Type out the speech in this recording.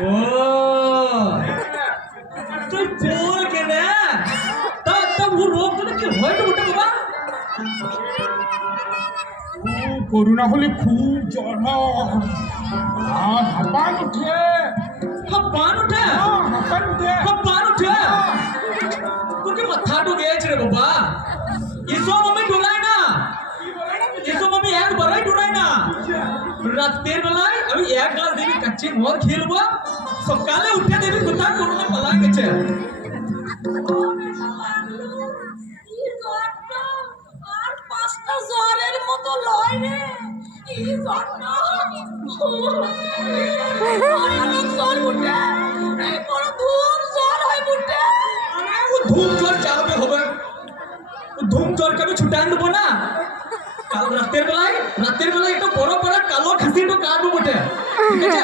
ও তুই বল কেনে তা তা ও রোগ তোকে কি হয় না ওটা বাবা করোনা হলে খুব জ্বর আর হাঁপান উঠে হাঁপান উঠে হাঁপান উঠে হাঁপান উঠে তোকে মাথাটা গেছে রে বাবা এসব আমি ডোলাই না এসব আমি একবারই ডোলাই না রাতের বেলায় আমি এক গ্লাস দেবি কাচ্চি মদ খেয়ে নেবো সকালে উঠে দেবি কোথায় করোনা পালা গেছে আর 5টা জ্বরের মতো লয় রে এই জ্বরটা অনেক জ্বর উঠে এই বড় ধূম জ্বর হয় উঠে ও ধূম জ্বর চালাতে হবে ও ধূম জ্বরকে আমি ছুটান দেবো না কাল রাতের বেলায় একটু বড় বড় কালো খাসি একটু কাটবো বটে ঠিক আছে